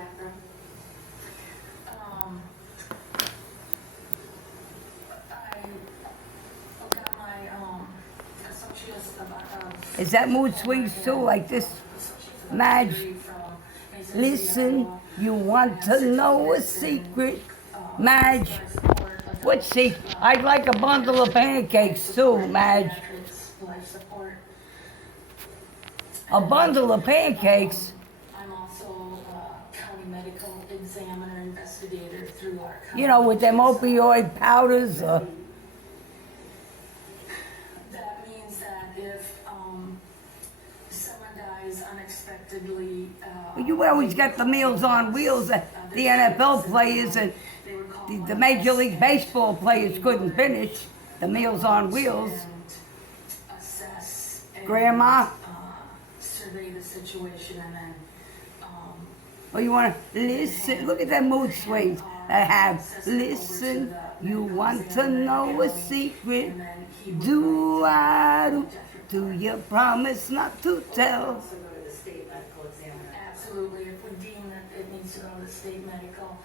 background? I got my associate's Is that mood swings too, like this? Madge, listen, you want to know a secret? Madge, what secret? I'd like a bundle of pancakes too, Madge. A bundle of pancakes? I'm also a county medical examiner investigator through our county. You know, with them opioid powders. That means that if someone dies unexpectedly, You always got the Meals on Wheels that the NFL players and the Major League Baseball players couldn't finish. The Meals on Wheels. assess and, Grandma? survey the situation and then Or you want to listen? Look at that mood swings I have. Listen, you want to know a secret? Do I do you promise not to tell? Also go to the state medical examiner. absolutely, if we deem that it needs to go to the state medical,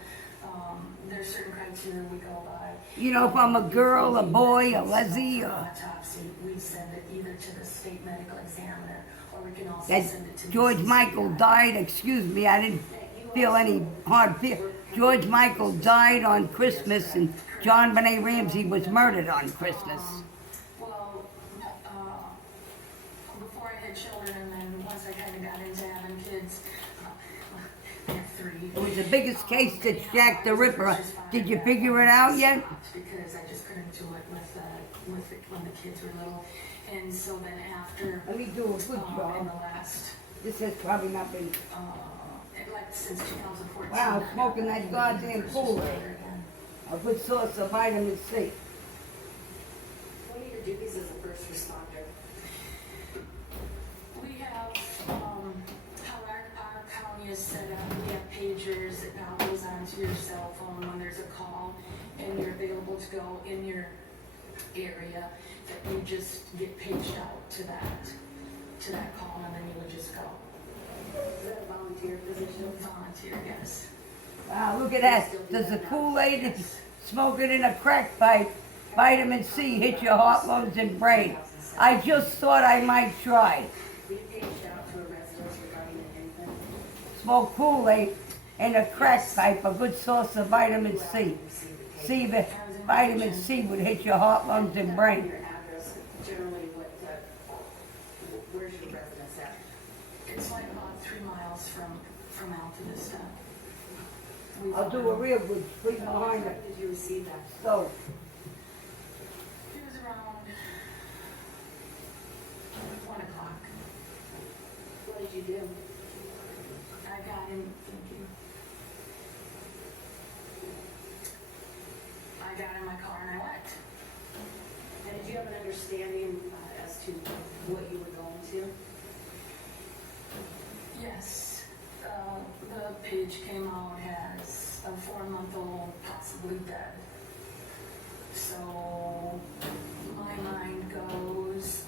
there's certain criteria we go by. You know, if I'm a girl, a boy, a leslie, or Autopsy, we send it either to the state medical examiner or we can also that send it to George the Michael died. Excuse me, I didn't feel any hard fear. George Michael died on Christmas, and John Benet Ramsey was murdered on Christmas. Well, before I had children and then once I kind of got into having kids, I have 3. It was the biggest case that Jack the Ripper. Did you figure it out yet? Because I just couldn't do it with when the kids were little. And so then after, Let me do a good in job. the last, This has probably not been. like since 2014. Wow, smoking that goddamn Kool-Aid. Again. A good source of vitamin C. What are your duties as a first responder? We have, how our county is set up, we have pagers that now goes onto your cell phone when there's a call and you're available to go in your area, that you just get paged out to that call and then you would just go. Is that a volunteer position? Volunteer, yes. Wow, look at that. Does the Kool-Aid, smoking in a crack pipe, vitamin C hit your heart, lungs, and brain? I just thought I might try. We paged out to a residence regarding an infant. Smoke Kool-Aid in a crack pipe, a good source of vitamin C. See, the vitamin C would hit your heart, lungs, and brain. Your address, generally where's your residence at? It's like about 3 miles from Alta Vista. I'll do a real good sleep behind When the did you receive that? stove. It was around 1 o'clock. What did you do? I got in, thank you. I got in my car and I went. And did you have an understanding as to what you were going to? Yes, the page came out as a 4-month-old possibly dead. So my mind goes,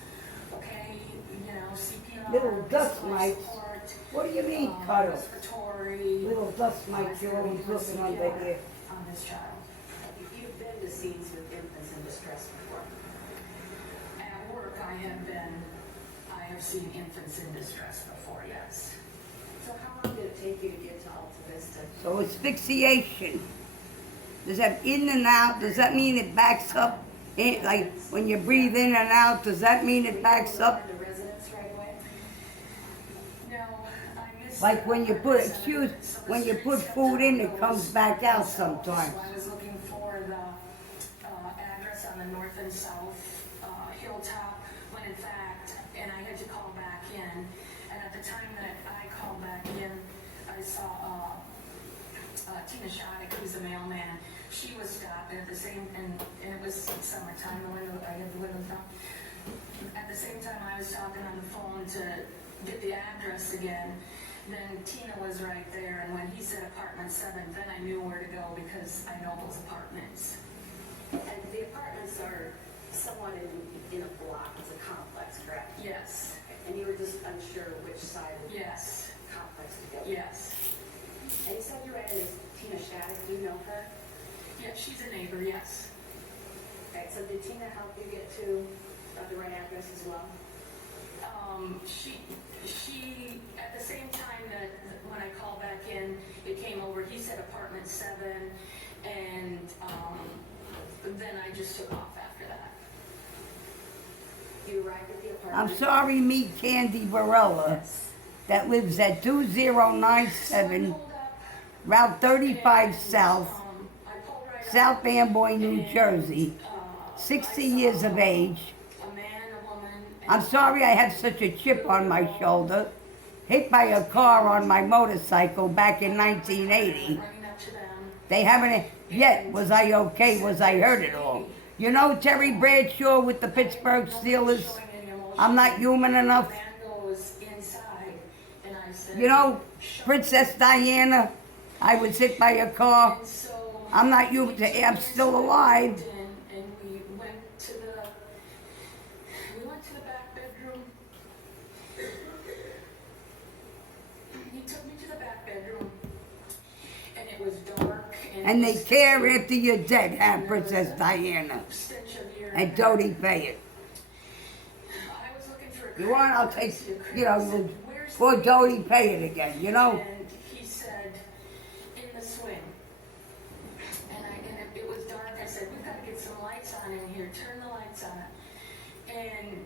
okay, you know, CPR, Little dust physical mites. support, What do you mean, Cuddle? respiratory. Little dust mites you're always looking under here. On this child. You've been to scenes with infants in distress before. At work, I have seen infants in distress before, yes. So how long did it take you to get to Alta Vista? So asphyxiation. Does that in and out, does that mean it backs up? Like when you breathe in and out, does that mean it backs up? The residence right away? No, I missed. Like when you put, when you put food in, it comes back out sometimes. So I was looking for the address on the north and south hilltop, when in fact, and I had to call back in. And at the time that I called back in, I saw Tina Shoddick, who's a mailman. She was stopped at the same, and it was summertime, I had the windows down. At the same time, I was talking on the phone to get the address again. Then Tina was right there, and when he said apartment 7, then I knew where to go because I know those apartments. And the apartments are somewhat in a block, it's a complex, correct? Yes, And you were just unsure which side of the yes, complex to go? yes. Any later, yes. Okay, so did Tina help you get to the right address as well? She, at the same time that when I called back in, it came over, he said apartment 7, and, then I just took off after that. You arrived at the I'm apartment? sorry, meet Candy Barella, Yes. that lives at So I 2097 pulled up, Route 35 and, South, I pulled right South up, Amboy, New and, Jersey, uh, 60 I years saw of age. a man, a woman, and I'm sorry I had such a chip on my shoulder, hit by a car on my motorcycle back in 1980. running up to them. They haven't yet. Was I okay? Was I hurt at all? You know Terry Bradshaw with the Pittsburgh Steelers? I'm not human enough. The man goes inside, and I said, You know Princess Diana? I was hit by a car. and so I'm not human. I'm still alive. and we went to the back bedroom. He took me to the back bedroom, and it was dark, And they it was care after you're dead, huh, Princess Diana? stench of urine. And Dodie Fayette. I was looking for a You want? I'll take, you know, Where's poor the Dodie Fayette again, you know? And he said, in the swing. And it was dark. I said, we've got to get some lights on in here. Turn the lights on. And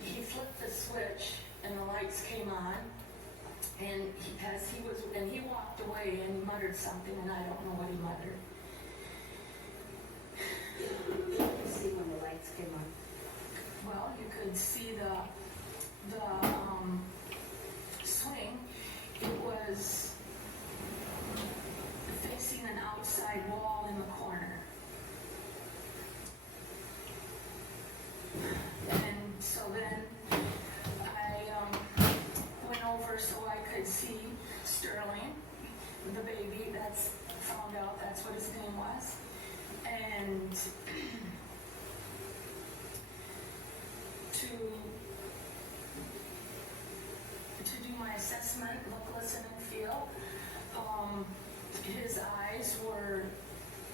he flipped the switch, and the lights came on. And he walked away and muttered something, and I don't know what he muttered. You see when the lights came on? Well, you could see the swing. It was facing an outside wall in the corner. And so then I went over so I could see Sterling, the baby. Found out that's what his name was. And to do my assessment, look, listen, and feel. His eyes were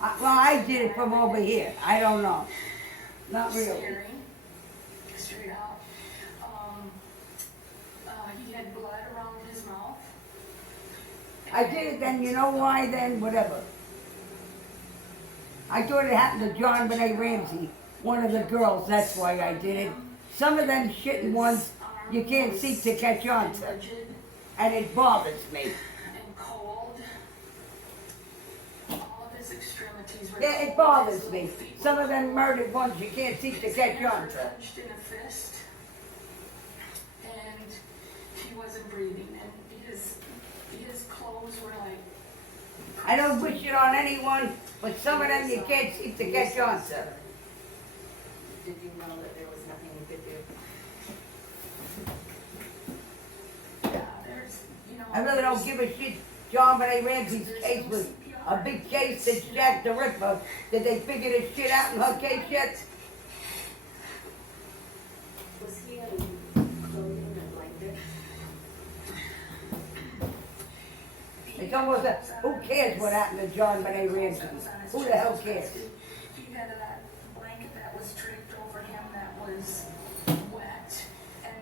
Well, I did it from over here. I don't know. Not really. staring straight out. He had blood around his mouth. I did it then, you know why then? Whatever. I thought it happened to John Benet Ramsey, one of the girls, that's why I did it. Some of them shitting ones you can't seem to catch on to, Rigid and it bothers me. and cold. All of his extremities were Yeah, it cold. bothers His me. little feet Some were of them cold. murdered ones you can't seem to His catch hands on were to. clenched in a fist, and he wasn't breathing, and his clothes were like. I don't wish it on anyone, but some of them you can't seem to catch on to. Did you know that there was nothing you could do? Yeah, there's, I really don't give a shit. John Benet Ramsey's case was a big case since Jack the Ripper. Did they figure this shit out in her case yet? Was he in clothing and blanket? It's almost a, who cares what happened to John Benet Ramsey? Who the hell cares? He had a blanket that was draped over him that was wet, and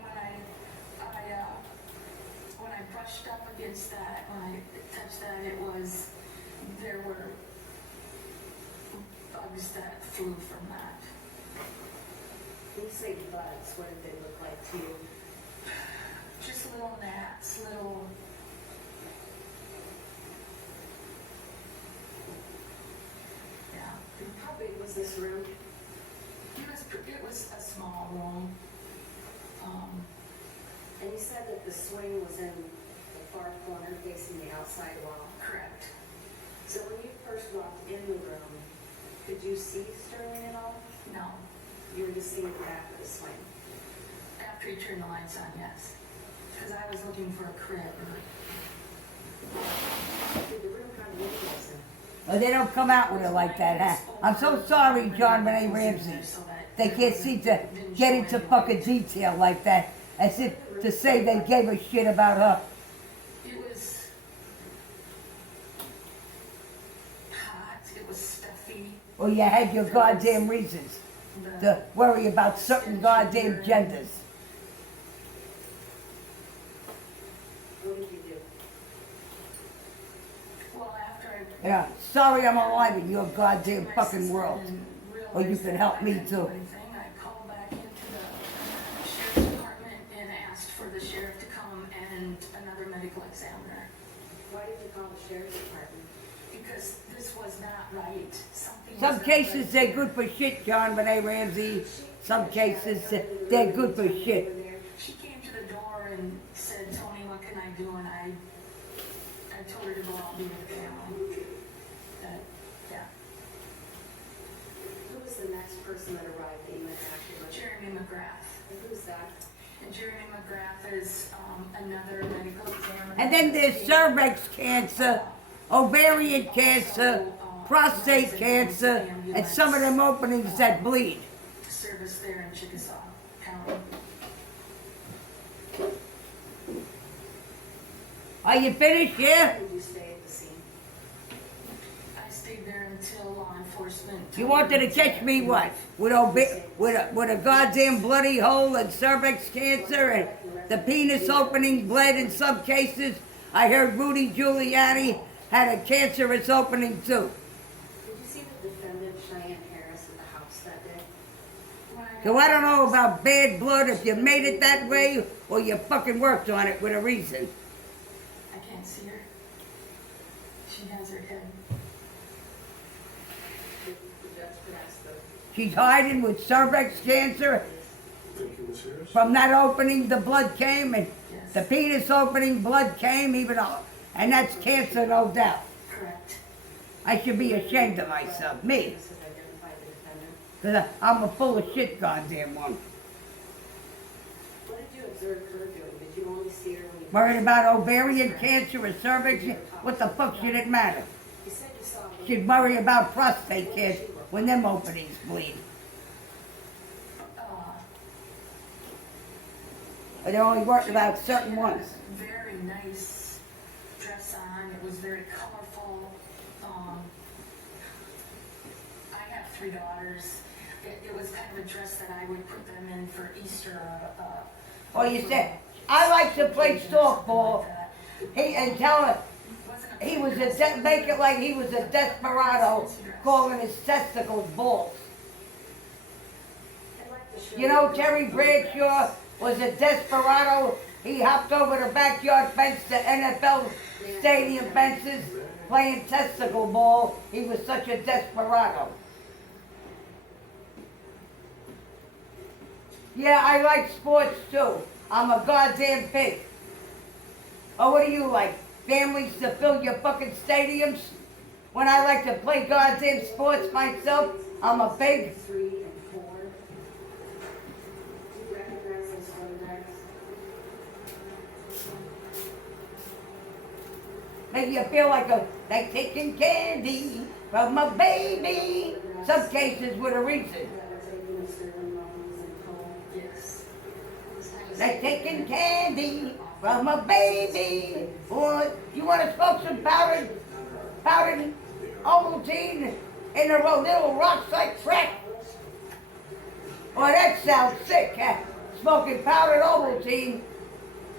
when I brushed up against that, when I touched that, there were bugs that flew from that. When you say bugs, what did they look like to you? Just little gnats, little. Yeah. How big was this room? It was a small room. And you said that the swing was in the far corner facing the outside wall. Correct. So when you first walked in the room, could you see Sterling at all? No. You were just seeing the back of the swing. After you turned the lights on, yes. Because I was looking for a crib. Did the room have windows in it? Well, they don't come out with it like that, huh? I'm so sorry, John Benet Ramsey. They can't seem to get into fucking detail like that, as if to say they gave a shit about her. It was hot. It was stuffy. Or you had your goddamn reasons to worry about certain goddamn genders. What did you do? Well, after I. Yeah, sorry I'm alive in your goddamn fucking world. Or you can help me too. I called back into the sheriff's department and asked for the sheriff to come and another medical examiner. Why did you call the sheriff's department? Because this was not right. Something was Some not cases right. they're good for shit, John Benet Ramsey. Some cases they're good for shit. She came to the door and said, Tony, what can I do? And I told her to go out and be with the family. Yeah. Who was the next person that arrived that you interacted with? Jeremy McGrath. And who's that? And Jeremy McGrath is another medical examiner. And then there's cervix cancer, ovarian cancer, prostate cancer, and some of them openings that bleed. Service there in Chickasaw County. Are you finished, yeah? Did you stay at the scene? I stayed there until law enforcement. You wanted to catch me what? With a goddamn bloody hole and cervix cancer and the penis opening bled in some cases. I heard Rudy Giuliani had a cancerous opening too. Did you see the defendant, Cheyenne Harris, at the house that day? So I don't know about bad blood, if you made it that way or you fucking worked on it with a reason. I can't see her. She has her head. That's pronounced the. She's hiding with cervix cancer. Thank you, Ms. Harris. From that opening, the blood came, and Yes. the penis opening, blood came, and that's cancer, no doubt. Correct. I should be ashamed of myself, me, Witnesses identified the defendant. because I'm a full of shit goddamn one. What did you observe her doing? Did you only see her when you? Worried about ovarian cancer or cervix, what the fuck should it matter? You said you saw her. Should worry about prostate cancer when them openings bleed. But they're only worried about certain ones. Very nice dress on. It was very colorful. I have 3 daughters. It was kind of a dress that I would put them in for Easter. Or you said, I like to play softball. And tell her, he was make it like he was a desperado, calling his testicles balls. I'd like to show You know, Terry Bradshaw was a desperado. He hopped over the backyard fence to NFL stadium fences, playing testicle ball. He was such a desperado. Yeah, I like sports too. I'm a goddamn pig. Oh, what do you like? Families to fill your fucking stadiums? When I like to play goddamn sports myself, I'm a pig. 3 and 4. Do you recognize those photographs? Make you feel like taking candy from a baby. Some cases with a reason. That are taken of Sterling Mullins and Cole. Yes. Like taking candy from a baby. Or you want to smoke some powdered Ovaltine in a little rocks like crack? Boy, that sounds sick, huh? Smoking powdered Ovaltine,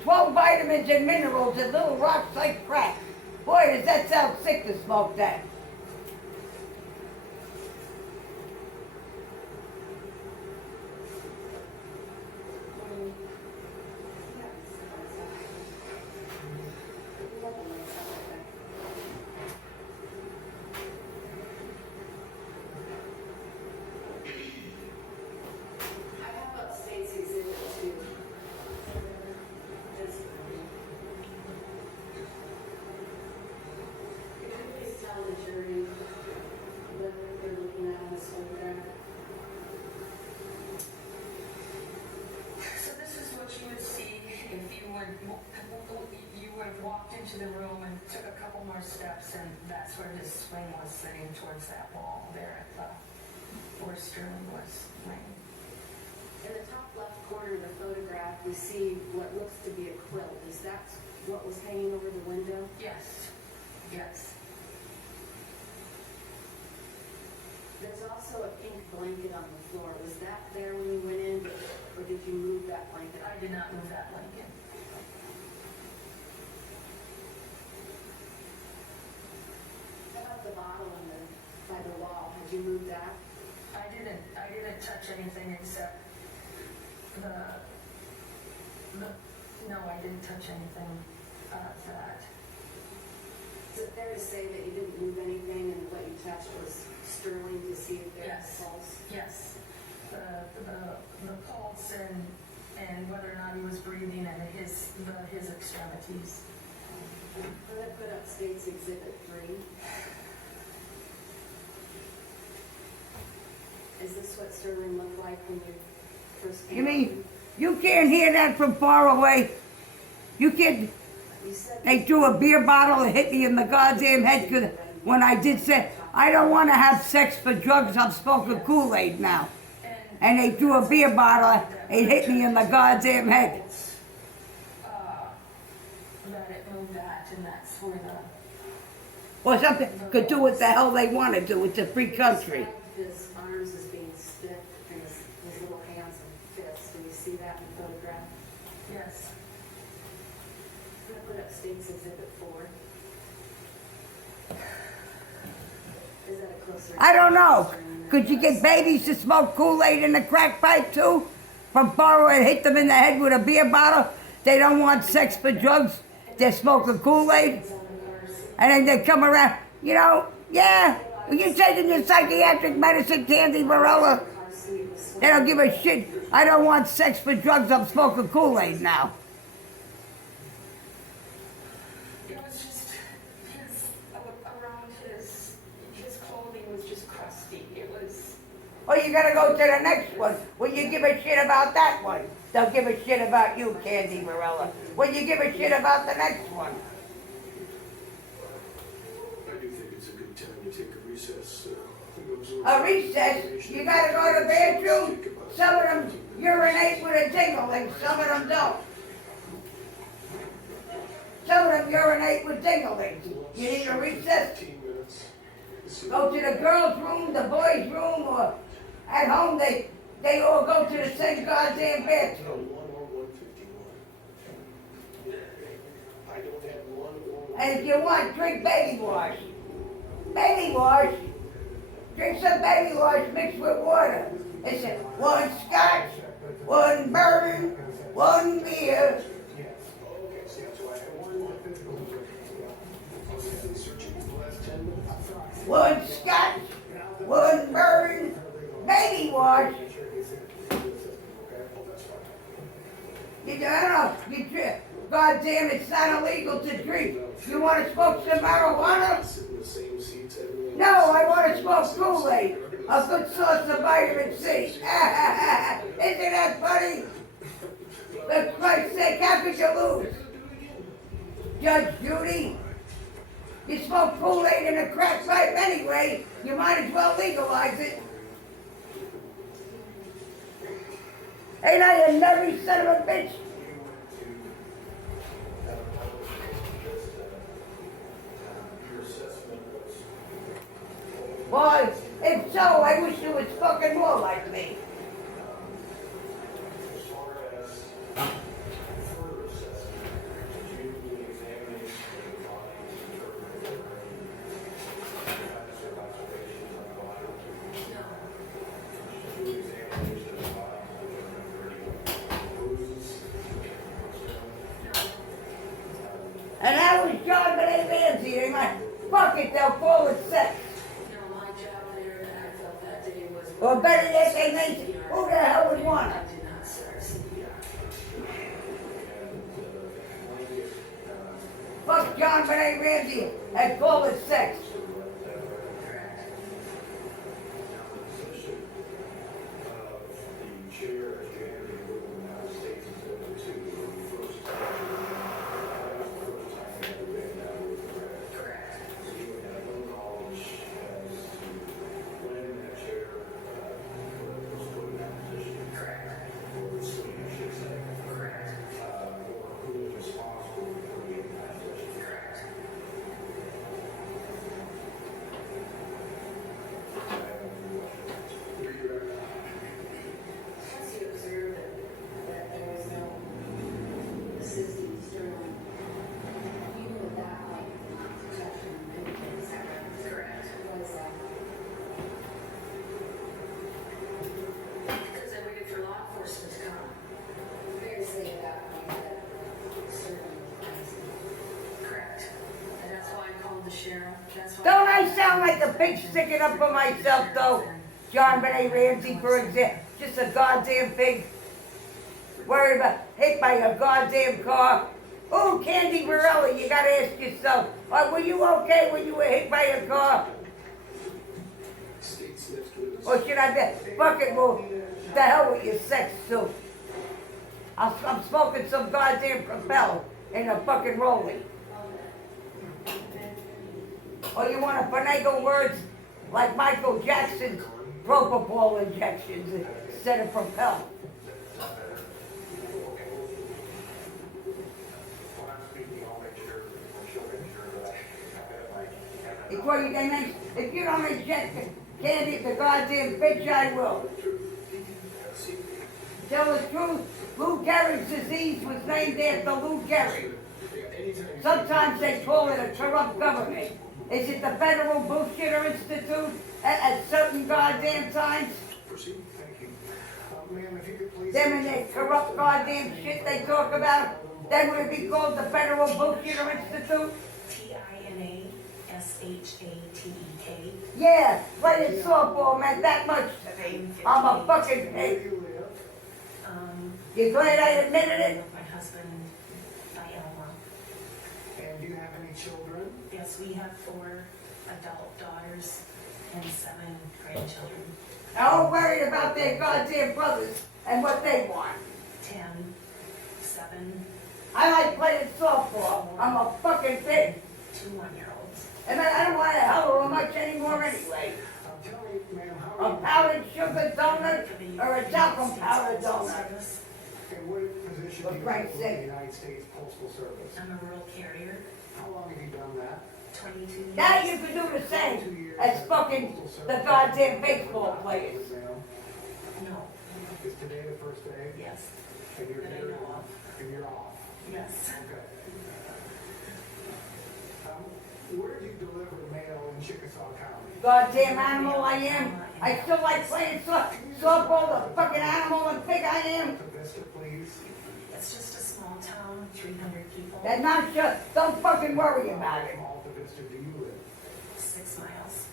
12 vitamins and minerals and little rocks like crack. Boy, does that sound sick to smoke that. I have up State's Exhibit 2. Could you please tell the jury what they're looking at in this photograph? So this is what you would see if you would have walked into the room and took a couple more steps, and that's where his swing was sitting towards that wall there at the where Sterling was laying. In the top left corner of the photograph, we see what looks to be a quilt. Is that what was hanging over the window? Yes. Yes. also a pink blanket on the floor. Was that there when you went in, or did you move that blanket? I did not move that blanket. How about the bottle by the wall? Had you moved that? I didn't touch anything except no, I didn't touch anything, for that. Is it fair to say that you didn't move anything and what you touched was sterling to see if there's Yes. pulse? Yes, the pulse and whether or not he was breathing and his extremities. I'm gonna put up State's Exhibit 3. Is this what sterling looked like when you first came? You mean, you can't hear that from far away? You can't, You said they threw a beer bottle and hit me in the goddamn head 'cause when I did say, I don't want to have sex for drugs, I'm smoking Kool-Aid now. And they threw a beer bottle and hit me in the goddamn head. That it moved that, and that's where the, Or something could do what the hell they want to do. It's a free country. his arms as being stiff and his little hands and fists. Do you see that in the photograph? yes. I'm gonna put up State's Exhibit 4. Is that a closer? I don't know. Could you get babies to smoke Kool-Aid in the crack pipe too? From far away, hit them in the head with a beer bottle? They don't want sex for drugs. They're smoking Kool-Aid. And then they come around, you know, yeah, you're taking your psychiatric medicine, Candy Varela. They don't give a shit. I don't want sex for drugs. I'm smoking Kool-Aid now. It was just around his clothing was just crusty. It was, Well, you gotta go to the next one. When you give a shit about that one, they'll give a shit about you, Candy Varela. When you give a shit about the next one. I do think it's a good time to take a recess. A recess, you gotta go to the bathroom. Some of them urinate with a ding-a-ling, some of them don't. Some of them urinate with ding-a-lings. You need a recess? 15 minutes. Go to the girls' room, the boys' room, or at home, they all go to the same goddamn bathroom. 1 or 151. I don't have 1 or And if you want, drink baby wash. Baby wash. Drink some baby wash mixed with water. It's 1 scotch, 1 bourbon, 1 beer. Okay, see, that's why I have 1 or 151. I've been searching for the last 10 minutes. 1 scotch, 1 bourbon, baby wash. I don't know, you drink. God damn, it's not illegal to drink. You want to smoke some marijuana? Sit in the same seats everyone No, I want to smoke Kool-Aid. A good source of vitamin C. Isn't that funny? For Christ's sake, how could you lose? Judge Judy, you smoke Kool-Aid in a crack pipe anyway. You might as well legalize it. Ain't I a nervy son of a bitch? Well, if so, I wish there was fucking more like me. As far as further assessment, did you do an examination of the body, interpret the brain, have observations on the body? Do an examination of the body, bruises, And that was John Benet Ramsey. They might, fuck it, they'll call it sex. my job there that I felt that day was. Or better yet, they make, who the hell would want it? I did not start CPR. Fuck John Benet Ramsey and call it sex. position of the chair as Janet Wood in the United States Exhibit 2, the first time, that was the first time you ever been down with the red. Correct. So you would have no knowledge as to when that chair was put in that position. Correct. Or the swing, I should say. Correct. Or who was responsible for being in that position. Correct. that's why. Don't I sound like a pig sticking up for myself, though? John Benet Ramsey, for example, just a goddamn pig. Worried about hit by a goddamn car. Oh, Candy Morelli, you gotta ask yourself, were you okay when you were hit by a car? Or should I be fucking move? The hell with your sex too. I'm smoking some goddamn Propel in a fucking rollie. Or you want to finagle words like Michael Jackson's propofol injections instead of Propel? When I'm speaking, I'll make sure, or she'll make sure that I have my. Before you can, if you don't inject candy, the goddamn bitch, I will. Tell the truth, Lou Gehrig's disease was named after Lou Gehrig. Sometimes they call it a corrupt government. Is it the Federal Bullshitter Institute at certain goddamn times? Proceed, thank you. Ma'am, if you could please. Them and their corrupt goddamn shit they talk about, then would it be called the Federal Bullshitter Institute? TINASHATEK. Yeah, playing softball meant that much to me. I'm a fucking Where pig. do you live? You glad I admitted it? My husband, Elma. And do you have any children? Yes, we have 4 adult daughters and 7 grandchildren. All worried about their goddamn brothers and what they want. 10, 7, I like playing softball. I'm a fucking pig. 2 1-year-olds. And I don't want a hell of a much anymore anyway. Tell me, ma'am, how A are you? powdered sugar donut or a talcum powder donut? And what position For do you Christ's hold in sake. the United States Postal Service? I'm a rural carrier, How long have you done that? 22 years. Now you can do the same as fucking the goddamn baseball players. No, Is today the first day? yes, And you're that I here? know of. And you're off? Yes. Okay. Where do you deliver mail in Chickasaw County? Goddamn animal I am. I still like playing softball, the fucking animal and pig I am. To Vista, please. It's just a small town, 300 people, That's not just, don't fucking worry about it. From Alta Vista do you live? 6 miles.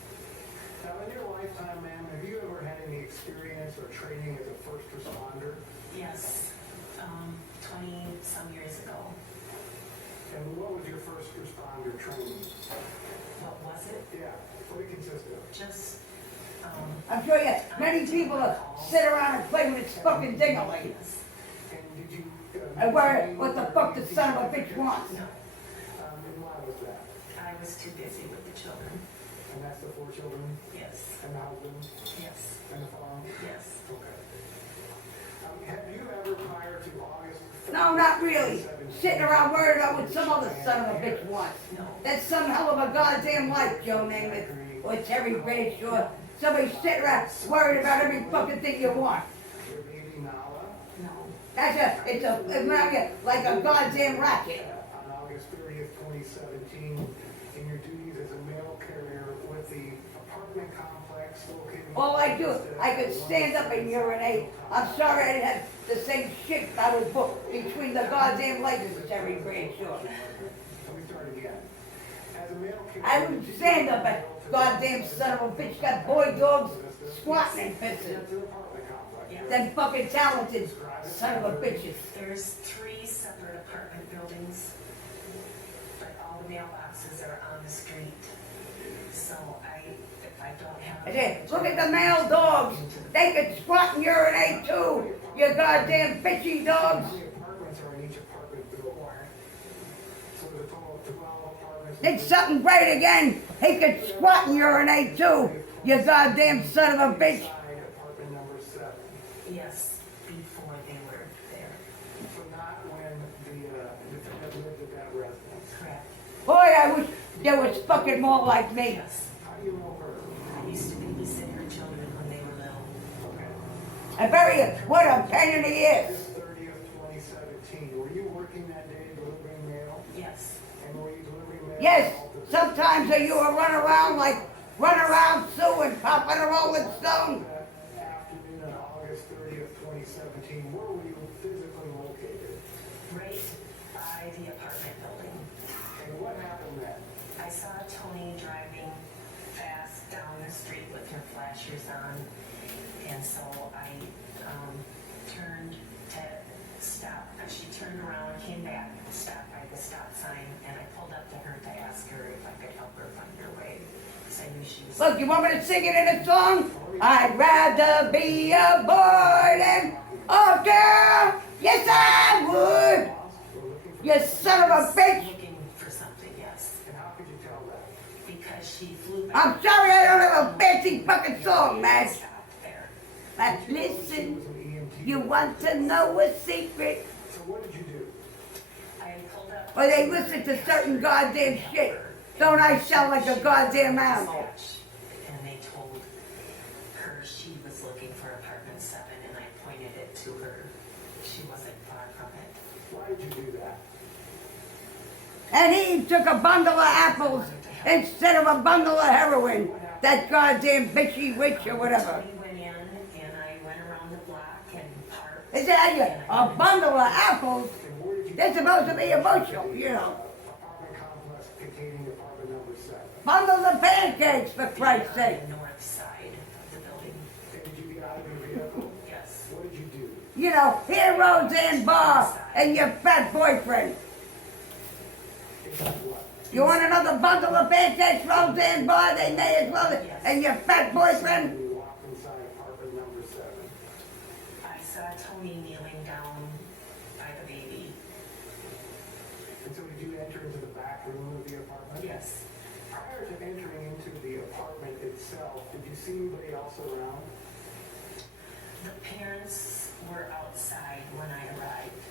Now, in your lifetime, ma'am, have you ever had any experience or training as a first responder? Yes, 20-some years ago. And what was your first responder training? What was it? Yeah, what did it consist of? Just, I'm sure you, many people sit around and play with this fucking ding-a-ling. yes. And did you? And what the fuck the son of a bitch wants? No, And why was that? I was too busy with the children. And that's the 4 children Yes, and the husband yes, and the farm? yes. Okay. Have you ever prior to August? No, not really. Sitting around worried about what some other son of a bitch wants. No, That's some hell of a goddamn life, Joe Namath, or Terry Bradshaw. Somebody sitting around worried about every fucking thing you want. Your baby Nala, No. It's like a goddamn racket. on August 30th, 2017, in your duties as a mail carrier with the apartment complex located. All I do, I could stand up and urinate. I'm sorry I didn't have the same shit I was booked between the goddamn legs as Terry Bradshaw. Let me start again. As a mail carrier. I would stand up and goddamn son of a bitch got boy dogs squatting and pissing. It's an apartment complex. Them fucking talented son of a bitches. there's 3 separate apartment buildings, but all the mailboxes are on the street. So if I don't have. I said, look at the male dogs. They could squat and urinate too. You goddamn bitchy dogs. How many apartments are in each apartment building? 4. So there's a total of 12 apartments. Did something great again. He could squat and urinate too. You goddamn son of a bitch. Inside apartment number 7. Yes, before they were there. So not when the defendant lived at that residence. Correct. Boy, I wish there was fucking more like me. Yes. How do you know her? I used to babysit her children when they were little. Okay. I bury you. What a pain in the ass. August 30th, 2017. Were you working that day delivering mail? Yes. And were you delivering mail? Yes, to Alta Vista? sometimes you will run around Sue and pop in a Rolling Stone. That afternoon on August 30th, 2017, where were you physically located? Right by the apartment building. And what happened then? I I saw Tony driving fast down the street with her flashers on, and so I turned to stop. She turned around, came back, stopped by the stop sign, and I pulled up to her to ask her if I could help her find her way, because I knew she was. Look, you want me to sing it in a song? I'd rather be a boy than a girl. Yes, I would. You son of a bitch. Looking for something, yes, And how could you tell that? because she flew back. I'm sorry I don't have a fancy fucking song, man. Stopped there. But listen, you want to know a secret? So what did you do? I pulled up. Or they listen to certain goddamn shit. Don't I sound like a goddamn animal? And they told her she was looking for apartment 7, and I pointed it to her. She wasn't far from it. Why did you do that? And he took a bundle of apples instead of a bundle of heroin. That goddamn bitchy witch or whatever. We went in, and I went around the block and parked. Is that a bundle of apples? And where did you? They're supposed to be emotional, you know. Apartment complex containing apartment number 7. Bundles of pancakes, for Christ's sake. On the north side of the building. And did you get out of your vehicle? Yes. What did you do? You know, here Roseanne Barr and your fat boyfriend. It did what? You want another bundle of pancakes, Roseanne Barr? They may as well. And your fat boyfriend? You walked inside apartment number 7. I saw Tony kneeling down by the baby. And so did you enter into the back room of the apartment? Yes. Prior to entering into the apartment itself, did you see anybody else around? The parents were outside when I arrived.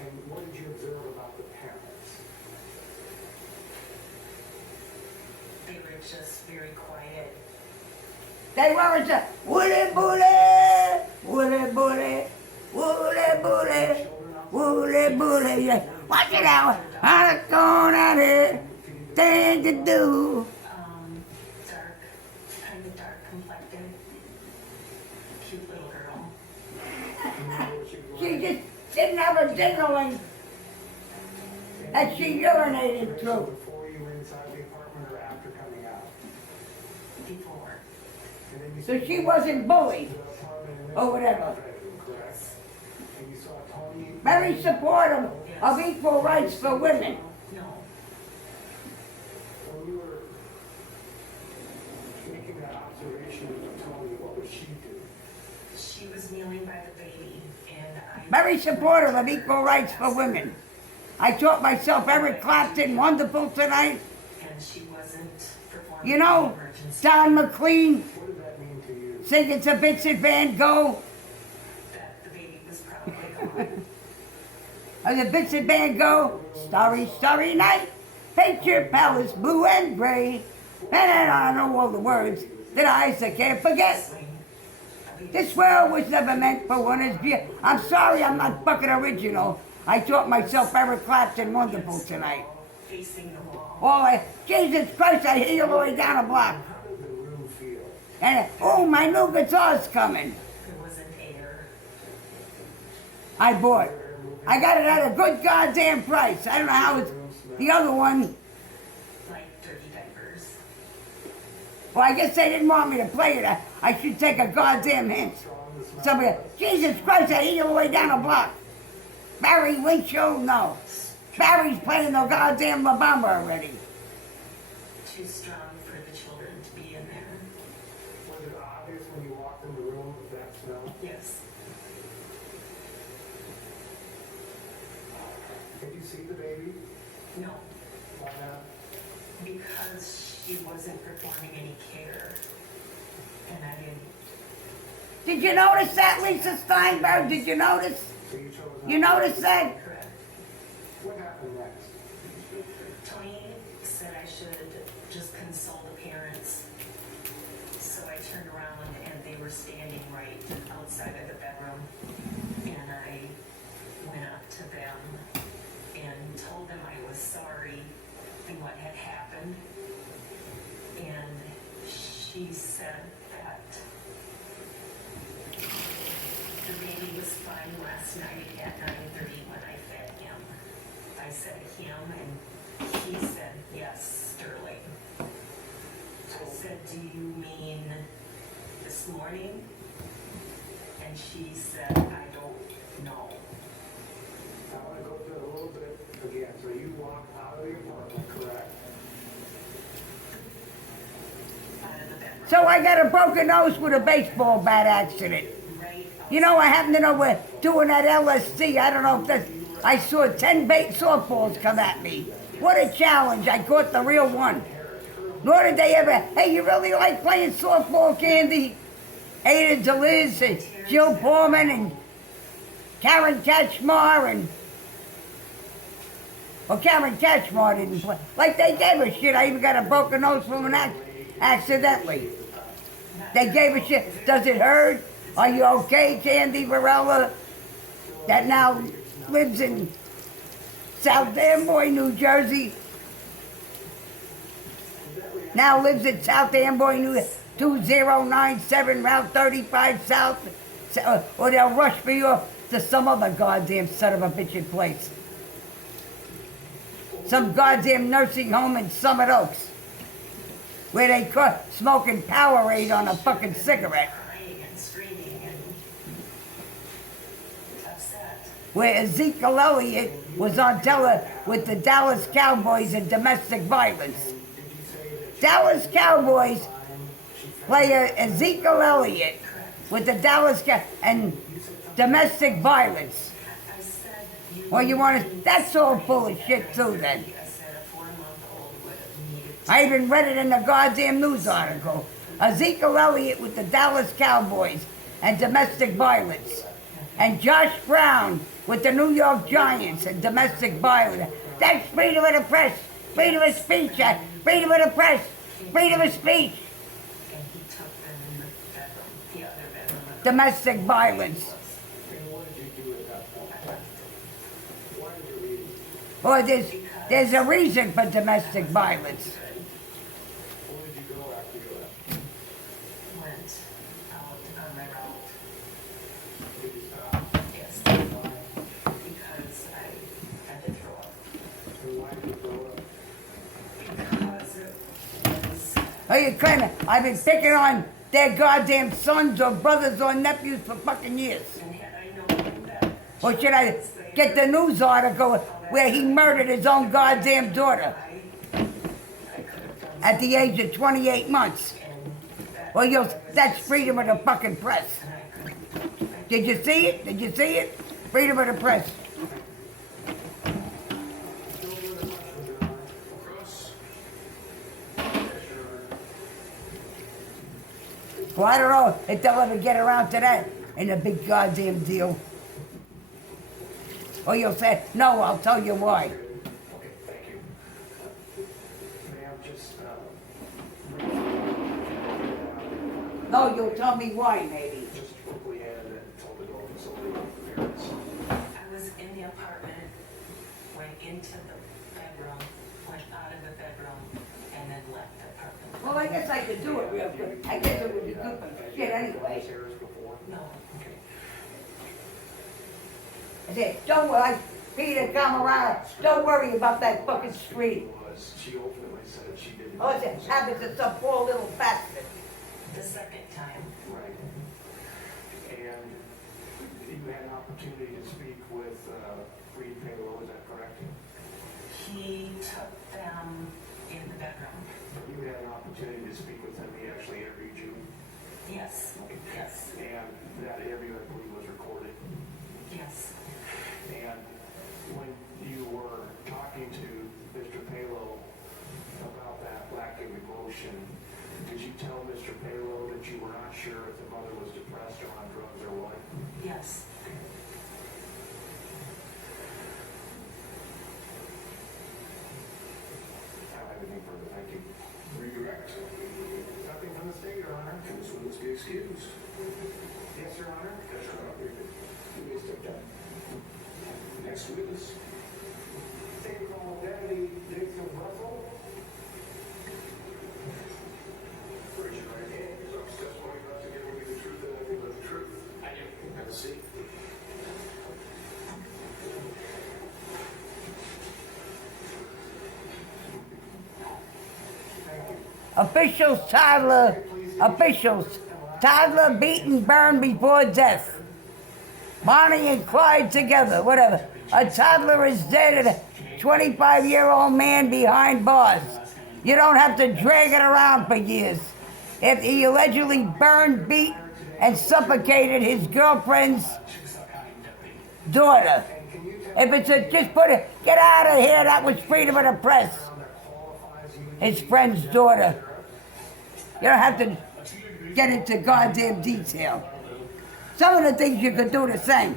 And what did you observe about the parents? They were just very quiet. They weren't just woolly bully, woolly bully, woolly bully, woolly bully. Yeah. Watch it out. I'm going out here. Thing to do. Dark, kind of dark complected. Cute little girl. Do you know where she was? She just didn't have a dingling that she urinated through. Before you were inside the apartment or after coming out? Before. And then you So said she you wasn't bullied went to the apartment and then or whatever. bedroom, correct? And you saw Tony. Very supportive of equal rights for women. No. When you were making that observation of Tony, what would she do? She was kneeling by the baby, and I. Very supportive of equal rights for women. I taught myself Eric Clapton, wonderful tonight. And she wasn't performing. You know, the emergency. Don McLean What did that mean to you? singing to Vincent Van Gogh. That the baby was probably gone. Of the Vincent Van Gogh, Starry, Starry Night, Picture Palace, blue and gray. And then I don't know all the words that eyes that can't forget. This world was never meant for one as dear. I'm sorry I'm not fucking original. I taught myself Eric Clapton wonderful tonight. Facing the wall. Jesus Christ, I hear you all the way down a block. How did the room feel? And, oh, my new guitar's coming. There was an air. I bought. I got it at a good goddamn price. I don't know how it's the other one. Like dirty diapers. Well, I guess they didn't want me to play it. I should take a goddamn hint. Somebody, Jesus Christ, I hear you all the way down a block. Barry Winchell, no. Barry's playing the goddamn La Bamba already. Too strong for the children to be in there. Was it obvious when you walked in the room that smell? Yes. Did you see the baby? No. Why not? Because she wasn't performing any care. And I didn't. Did you notice that, Lisa Steinberg? Did you notice? So you chose not. You noticed that? Correct. What happened next? Tony said I should just console the parents. So I turned around and they were standing right outside of the bedroom. And I went up to them and told them I was sorry and what had happened. And she said that the baby was fine last night at 9:30 when I fed him. I said him, and he said yes. said, do you mean this morning? And she said, I don't know. I want to go through it a little bit again. So you walked out of the apartment, correct? Out of the bedroom. So I got a broken nose with a baseball bat accident. Right You know, I happen to know we're doing that LSD. I don't know if that's, I saw 10 bait softballs come at me. What a challenge. I caught the real one. Nor did they ever, hey, you really like playing softball, Candy? Ada DeLiz and Jill Foreman and Karen Kachmar and, well, Karen Kachmar didn't play. Like they gave a shit. I even got a broken nose from an accidentally. They gave a shit. Does it hurt? Are you okay, Candy Varela? That now lives in South Amboy, New Jersey. Now lives in South Amboy, New 2097 Route 35 South. Or they'll rush me off to some other goddamn son of a bitchin' place. Some goddamn nursing home in Summit Oaks. Where they caught smoking Powerade on a fucking cigarette. crying and screaming and upset. Where Ezekiel Elliott was on tele with the Dallas Cowboys in domestic violence. Dallas Cowboys player Ezekiel Elliott with the Dallas and domestic violence. I said, you Well, you want to, that's all full of shit too then. I said a 4-month-old would have needed I even read it in the goddamn news article. Ezekiel Elliott with the Dallas Cowboys and domestic violence. And Josh Brown with the New York Giants and domestic violence. That's freedom of the press, freedom of speech, freedom of the press, freedom of speech. and he took them in the bedroom, the other bedroom. Domestic violence. And what did you do at that point? Why did you leave? Or there's a reason for domestic violence. Where did you go after you left? Went out on my route. Did you stop? Yes, Why? because I had to throw up. And why did you throw up? Because it was, Are you claiming I've been picking on their goddamn sons or brothers or nephews for fucking years? and had I known that. Or should I get the news article where he murdered his own goddamn daughter I could have done at the age of 28 months? Well, that's freedom of the fucking press. Did you see it? Did you see it? Freedom of the press. Well, I don't know if they'll ever get around to that in a big goddamn deal. Or you'll say, no, I'll tell you why. Okay, thank you. Ma'am, just, No, you'll tell me why, maybe. just quickly add and told the door so the parents. I was in the apartment, went into the bedroom, went out of the bedroom, and then left the apartment. Well, I guess I could do it real quick. I guess it would be good for shit anyway. Upstairs before? No, Okay. I said, don't worry, Peter, come around. Don't worry about that fucking street. Was, she ultimately said she didn't. Oh, it happens to some poor little bastard. the second time. Right. And you had an opportunity to speak with Reed Paylow, is that correct? He took them in the bedroom. You had an opportunity to speak with him, he actually interviewed you, Yes, yes, and that interview, I believe, was recorded. yes. And when you were talking to Mr. Paylow about that lack of emotion, did you tell Mr. Paylow that you were not sure if the mother was depressed or on drugs or what? Yes. I don't have anything further, thank you. Redirect. Nothing from the state, Your Honor. Can this witness be excused? Yes, Your Honor. Yes, Your Honor. You may step down. Next witness. State call Deputy Jason Russell. Raise your right hand. Is office testimony about to give me the truth and nothing but the truth? I do. Have a seat. Thank you. Toddler beaten, burned before death. Bonnie and Clyde together, whatever. A toddler is dead and a 25-year-old man behind bars. You don't have to drag it around for years. If he allegedly burned, beat, and suffocated his girlfriend's daughter. If it's a, just put it, get out of here, that was freedom of the press. His friend's daughter. You don't have to get into goddamn detail. Some of the things you could do the same.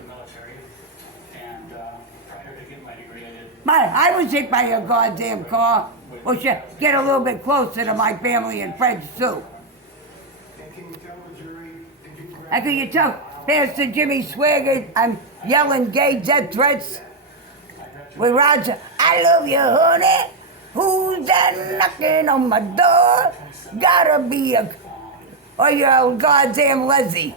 And prior to getting my degree, I did. I was hit by a goddamn car. Well, shit, get a little bit closer to my family and friends too. And can you tell the jury, did you How can you tell Pastor Jimmy Swaggart, I'm yelling gay death threats with Roger, I love you, honey. Who's that knocking on my door? Gotta be a, or you're a goddamn Leslie.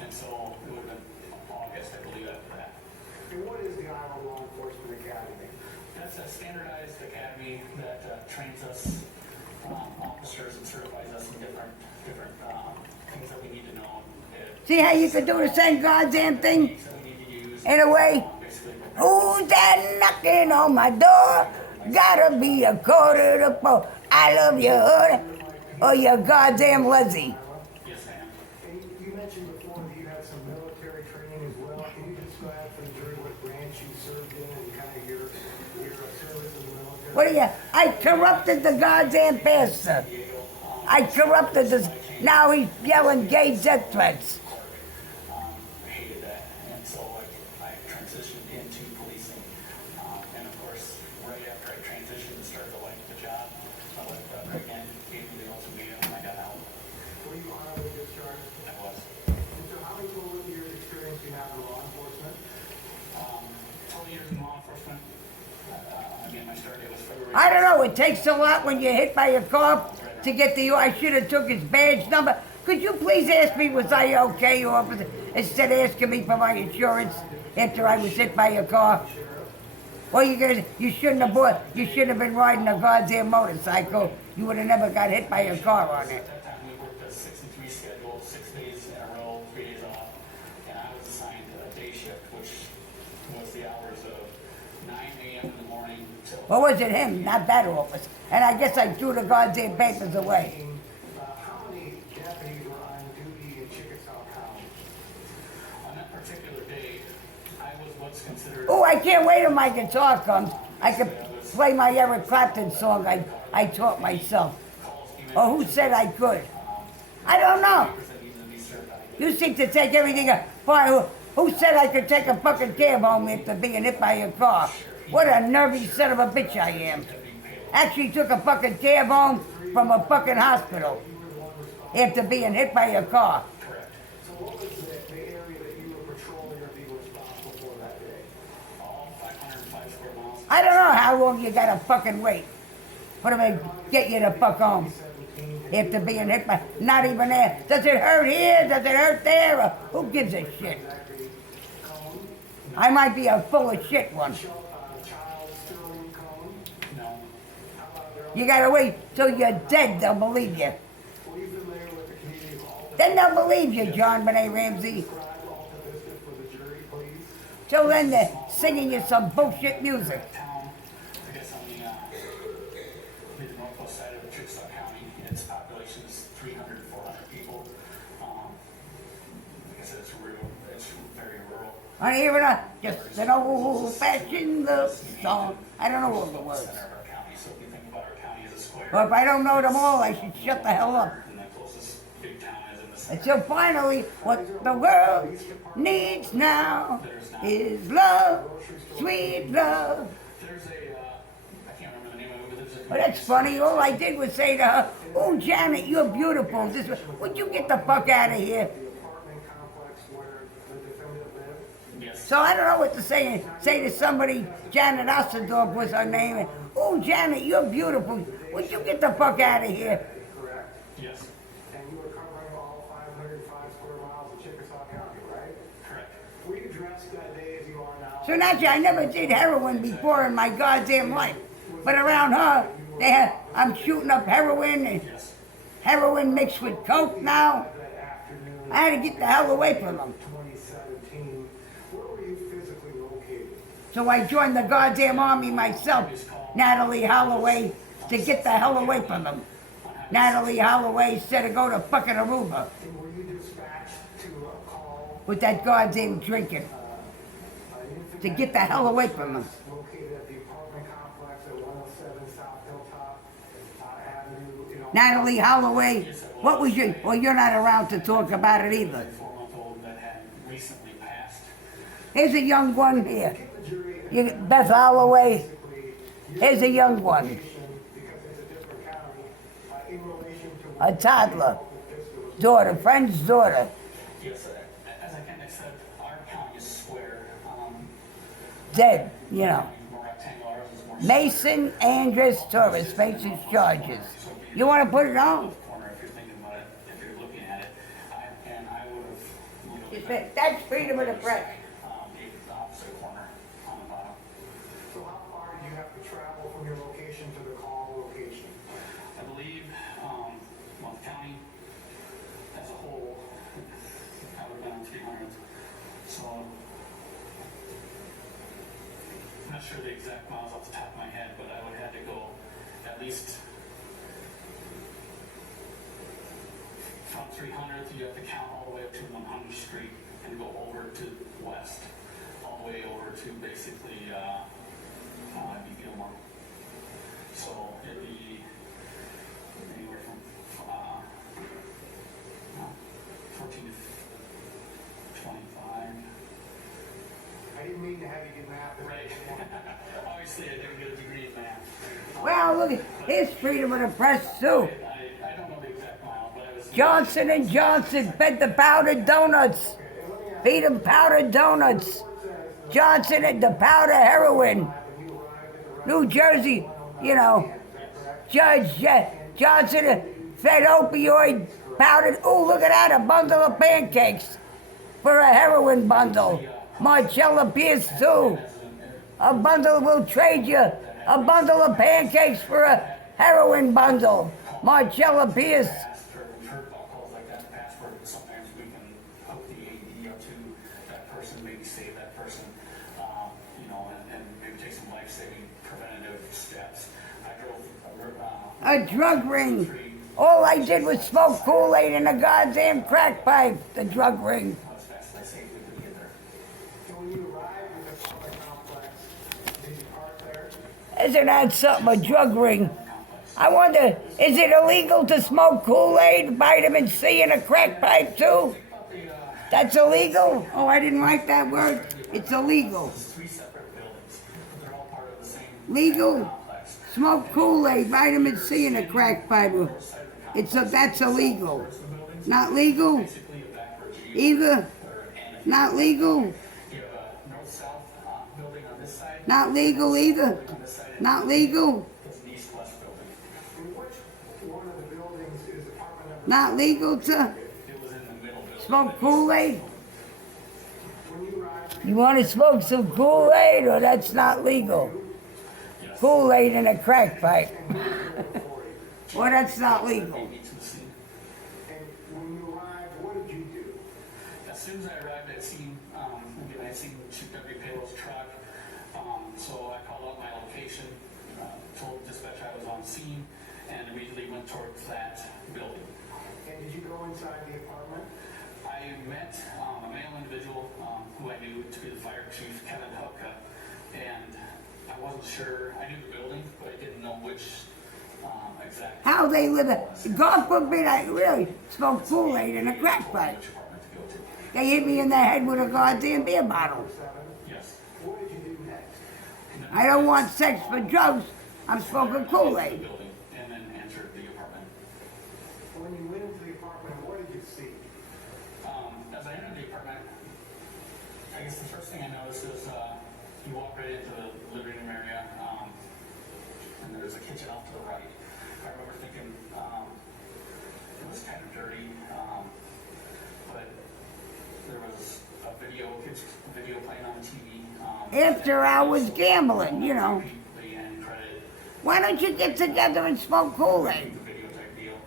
And so it would have been August, I believe, after that. And what is the Iowa Law Enforcement Academy? That's a standardized academy that trains us, officers, and certifies us in different things that we need to know. See how you could do the same goddamn thing Things that we need to use. in a way? Basically, Who's that knocking on my door? Gotta be a quarter to four. I love you, honey. Or you goddamn Leslie. yes, I am. And you mentioned before that you had some military training as well. Can you describe for the jury what branch you served in and kind of your service in the military? What are you? I corrupted the goddamn pastor. I corrupted this. Now he's yelling gay death threats. I hated that, and so I transitioned into policing. And of course, right after I transitioned and started to like the job, my wife got pregnant, gave me the ultimatum, and I got out. Were you honorably discharged? I was. And so how many total years experience do you have in law enforcement? 12 years in law enforcement. Again, my start date was February. I don't know. It takes a lot when you're hit by a car to get the. I should have took his badge number. Could you please ask me was I okay, officer, instead of asking me for my insurance after I was hit by a car? Well, you shouldn't have bought. You shouldn't have been riding a goddamn motorcycle. You would have never got hit by a car on it. At that time, we worked a 6 and 3 schedule, 6 days in a row, 3 days off, and I was assigned a day shift, which was the hours of 9 a.m. in the morning till. Well, was it him, not that office? And I guess I threw the goddamn papers away. How many deputies were on duty in Chickasaw County? On that particular day, I was what's considered. Oh, I can't wait till my guitar comes. I can play my Eric Clapton song I taught myself. Or who said I could? I don't know. That needed to be certified. You seem to take everything. Fine. Who said I could take a fucking cab home after being hit by a car? What a nervy son of a bitch I am. Actually took a fucking cab home from a fucking hospital after being hit by a car. Correct. So what was the area that you were patrolling or being responsible for that day? All 505 square miles. I don't know how long you gotta fucking wait for them to get you the fuck home after being hit by. Not even there. Does it hurt here? Does it hurt there? Or who gives a shit? I might be a full of shit one. Child Sterling Cone? No. You gotta wait till you're dead, they'll believe you. Were you familiar with the community of Alta? Then they'll believe you, John Benet Ramsey. Describe Alta Vista for the jury, please. Till then, they're singing you some bullshit music. Town, I guess on the northwest side of Chickasaw County, its population is 300 to 400 people. Like I said, it's rural, it's very rural. I hear it, just an old-fashioned love song. I don't know all the words. Center of our county, so if you think about our county as a square. Well, if I don't know them all, I should shut the hell up. And the closest big town is in the center. Until finally, what the world needs now is love, sweet love. There's I can't remember the name of it, but there's a. Well, that's funny. All I did was say to her, "Oh, Janet, you're beautiful." Would you get the fuck out of here? The apartment complex where the defendant lived? Yes. So I don't know what to say. Say to somebody, Janet Ossendorf was her name. And, oh, Janet, you're beautiful. Would you get the fuck out of here? Correct. Yes. And you were covering all 505 square miles of Chickasaw County, right? Correct. Were you dressed that day as you are now? So naturally, I never did heroin before in my goddamn life. But around her, I'm shooting up heroin and Yes. heroin mixed with coke now. That afternoon, I had to get the hell away from them. 2017, where were you physically located? So I joined the goddamn army myself, Natalie Holloway, to get the hell away from them. Natalie Holloway said to go to fucking Aruba And were you dispatched to a call, with that goddamn drinking an infant to get the hell away from them. located at the apartment complex at 107 South Hilltop Avenue in Natalie Holloway, what was your, well, you're not around to talk about it either. 4-month-old that had recently passed. Here's a young one here. the jury You, Beth Holloway, basically here's a young one, because it's a different county in relation to a toddler, daughter, friend's daughter. Yes, as I kind of said, our county is square. Dead, you know. More rectangular, ours is more Mason Andres Torres faces charges. You want to put it on? corner if you're thinking about it, if you're looking at it. And I would have, That's freedom of the press. the opposite corner on the bottom. So how far did you have to travel from your location to the call location? I believe, well, the county as a whole, I would have been on 300. So, I'm not sure the exact miles off the top of my head, but I would have had to go at least from 300, you have to count all the way up to 100th Street and go over to west, all the way over to basically, it'd be Gilmore. So it'd be anywhere from 14 to 25. I didn't mean to have you do math. Right. Obviously, I didn't get a degree in math. Well, look at his freedom of the press too. I don't know the exact mile, but I was. Johnson and Johnson fed the powdered donuts. Feed them powdered donuts. Johnson and the powder heroin. New Jersey, you know. Judge Johnson fed opioid powdered. Ooh, look at that, a bundle of pancakes for a heroin bundle. Marcella Pierce too. A bundle will trade you a bundle of pancakes for a heroin bundle. Marcella Pierce. We've heard about calls like that in the past where sometimes we can hook the AED up to that person, maybe save that person, and maybe take some life-saving preventative steps. I drove A drug ring. All I did was smoke Kool-Aid in a goddamn crack pipe. The drug ring. as fast as I safely could get there. So when you arrived at the apartment complex, did you park there? Isn't that something, a drug ring? I wonder, is it illegal to smoke Kool-Aid, vitamin C in a crack pipe too? That's illegal? Oh, I didn't like that word. It's illegal. Three separate buildings, but they're all part of the same Legal? complex. Smoke Kool-Aid, vitamin C in a crack pipe. That's illegal. Not legal? Basically a backwards view. Either? Not legal? You have a north-south building on this side, Not legal either? Not legal? there's an east-west building. In which one of the buildings is apartment number? Not legal to It was in the middle building. smoke Kool-Aid? When you arrived, You want to smoke some Kool-Aid or that's not legal? Kool-Aid in a crack pipe. Well, that's not legal. Me to the scene. and when you arrived, what did you do? As soon as I arrived at scene, again, I had seen Chief Deputy Paylo's truck, so I called out my location, told dispatch I was on scene, and immediately went towards that building. And did you go inside the apartment? I met a male individual who I knew to be the fire chief, Kevin Hupka, and I wasn't sure, I knew the building, but I didn't know which exact How they live it. God forbid I really smoke Kool-Aid in a crack pipe. which apartment to go to. They hit me in the head with a goddamn beer bottle. Yes. What did you do next? I don't want sex for drugs. I'm smoking Kool-Aid. Building, and then entered the apartment. When you went into the apartment, what did you see? As I entered the apartment, I guess the first thing I noticed is you walk right into the living room area, and there's a kitchen off to the right. I remember thinking it was kind of dirty, but there was a kids video playing on the TV. After hours gambling, you know. The end credit Why don't you get together and smoke Kool-Aid? The video type deal.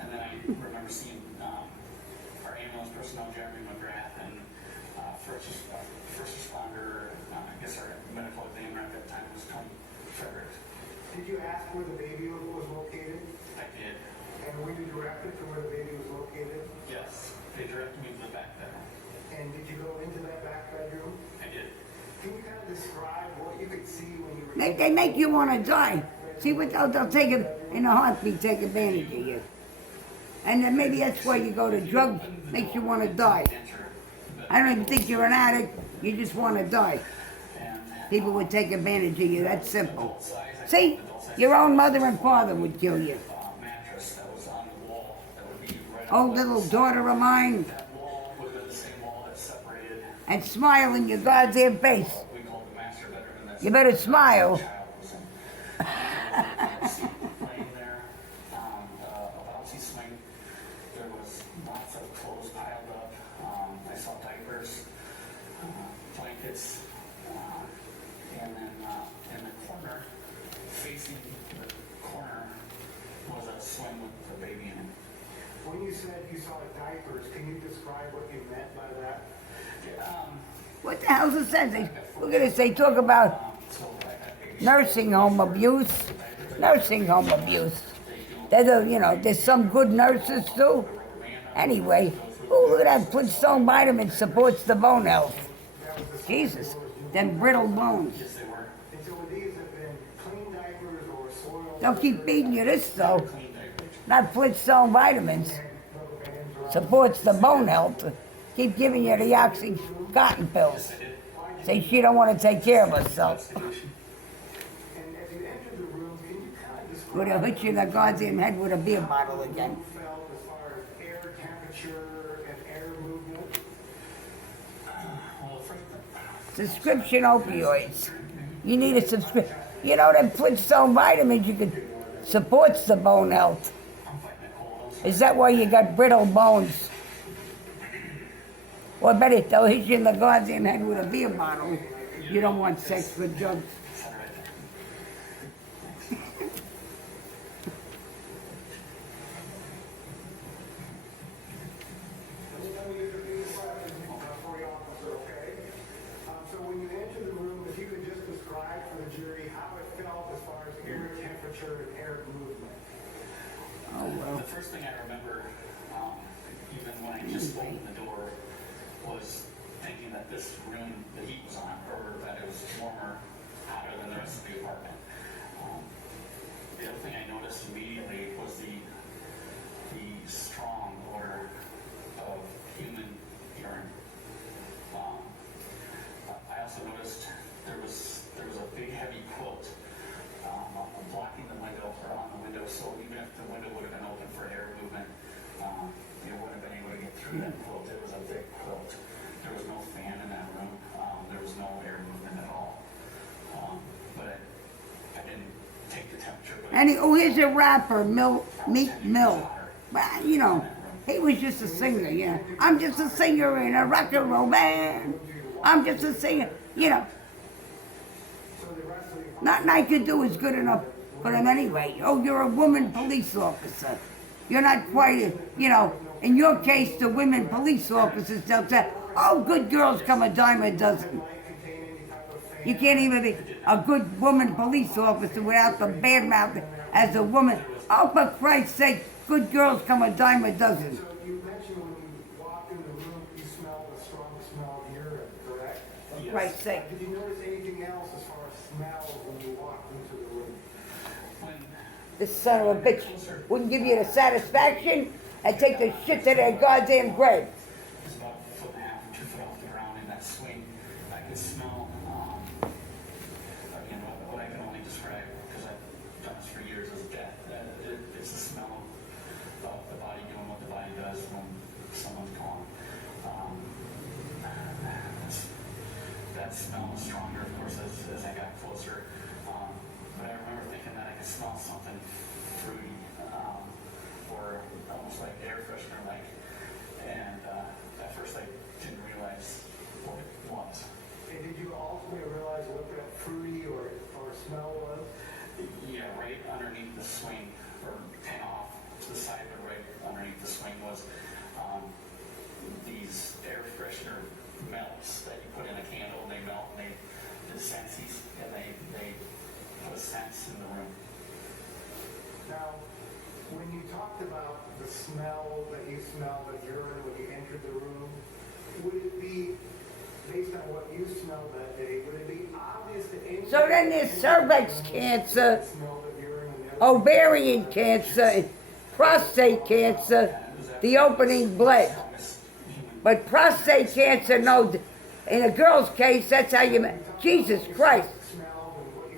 And then I remember seeing our ambulance personnel, Jeremy McGrath, and first responder, I guess our medical examiner at that time was Tony Fredericks. Did you ask where the baby was located? I did. And were you directed to where the baby was located? Yes. They directed me to the back bedroom. And did you go into that back bedroom? I did. Can you kind of describe what you could see when you were... They make you want to die. See what they'll take it in a heartbeat, take advantage of you. And then maybe that's why you go to drugs, makes you want to die. I don't even think you're an addict, you just want to die. People would take advantage of you, that's simple. See, your own mother and father would kill you. Mattress that was on the wall that would be right Oh, little daughter of mine, that wall would have been the same wall that separated and smile in your goddamn face. what we called the master bedroom, and that's You better smile. child was in. Playing there, a bouncy swing. There was lots of clothes piled up. I saw diapers, blankets, and then in the corner, facing the corner, was a swing with the baby in it. When you said you saw diapers, can you describe what you meant by that? What the hell's it says? Look at this, they talk about nursing home abuse. Nursing home abuse. There's some good nurses too. Anyway, oh, look at that, Flintstone vitamin supports the bone health. Jesus, them brittle bones. And so would these have been clean diapers or soiled? They'll keep feeding you this though. Not Flintstone vitamins. Supports the bone health. Keep giving you the Oxycontin pills. Say she don't want to take care of herself. And as you entered the room, can you kind of describe Would have hit you in the goddamn head with a beer bottle again. how you felt as far as air temperature and air movement? Well, Prescription opioids. You need a subscription. You know them Flintstone vitamins you could supports the bone health. Is that why you got brittle bones? Or better, they'll hit you in the goddamn head with a beer bottle. You don't want sex with drugs. Let me get these questions for you, officer, okay? So when you entered the room, if you could just describe for the jury how it felt as far as air temperature and air movement. Oh well. the first thing I remember, even when I just opened the door, was thinking that this room, the heat was on, or that it was warmer, hotter than the rest of the apartment. The other thing I noticed immediately was the strong odor of human urine. I also noticed there was a big heavy quilt blocking the window or on the window, so even if the window would have been open for air movement, you wouldn't have been able to get through that quilt. It was a big quilt. There was no fan in that room. There was no air movement at all. But I didn't take the temperature. But Here's a rapper, Meek Mill. But, he was just a singer, I'm just a singer in a rock and roll band. I'm just a singer, Nothing I could do is good enough for him anyway. Oh, you're a woman police officer. You're not quite, in your case, the women police officers, they'll say, oh, good girls come a dime a dozen. You can't even be a good woman police officer without the bad mouth as a woman. Oh, for Christ's sake, good girls come a dime a dozen. So you mentioned when you walked in the room, you smelled a strong smell of urine, correct? For Christ's sake. Did you notice anything else as far as smells when you walked into the room? This son of a bitch wouldn't give you the satisfaction and take the shit to their goddamn grave. It's about a foot and a half, 2 foot off the ground in that swing. I could smell, again, what I can only describe, because I've done this for years, is death. It's the smell of the body doing what the body does when someone's gone. That smell was stronger, of course, as I got closer. But I remember thinking that I could smell something fruity, or almost like air freshener like. And when you talked about the smell that you smelled, the urine when you entered the room, would it be, based on what you smelled that day, would it be obvious to anyone? So then there's cervix cancer, that smelled of urine and everything? ovarian cancer, and prostate cancer, the opening bled. But prostate cancer, no, in a girl's case, that's how you, Jesus Christ.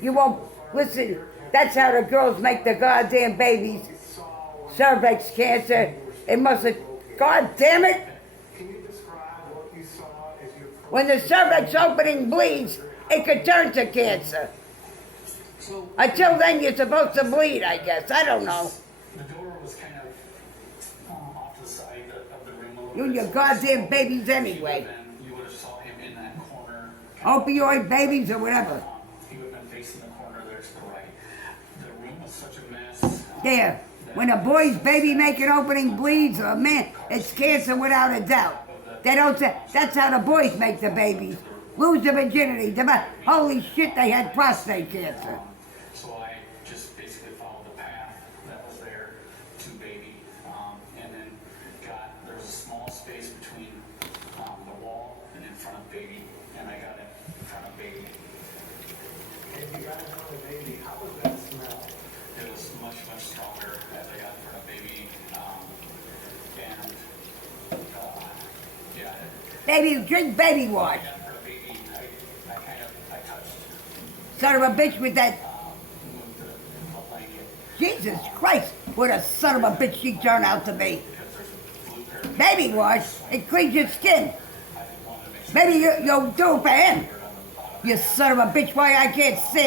You won't, listen, that's how the girls make the goddamn babies. Cervix cancer, it must have, God damn it. Can you describe what you saw as you approached? When the cervix opening bleeds, it could turn to cancer. So Until then, you're supposed to bleed, I guess. I don't know. the door was kind of off the side of the room a little You and bit. your goddamn babies anyway. You would have saw him in that corner. Opioid babies or whatever. He would have been facing the corner there to the right. The room was such a mess. There. When a boy's baby making opening bleeds, or a man, it's cancer without a doubt. They don't say, that's how the boys make the babies. Lose the virginity. Holy shit, they had prostate cancer. So I just basically followed the path that was there to baby. And then there was a small space between the wall and in front of baby. And I got in front of baby. And you got in front of the baby, how was that smell? It was much, much stronger as I got in front of baby. Yeah, Baby, drink baby wash. I got in front of baby. I touched, Son of a bitch with that. moved the blanket Jesus Christ, what a son of a bitch she turned out to be. because there's a blue pair of Baby wash, it cleans your skin. I didn't want to make sure Maybe you'll do it for him. on the bottom. You son of a bitch, why I can't see.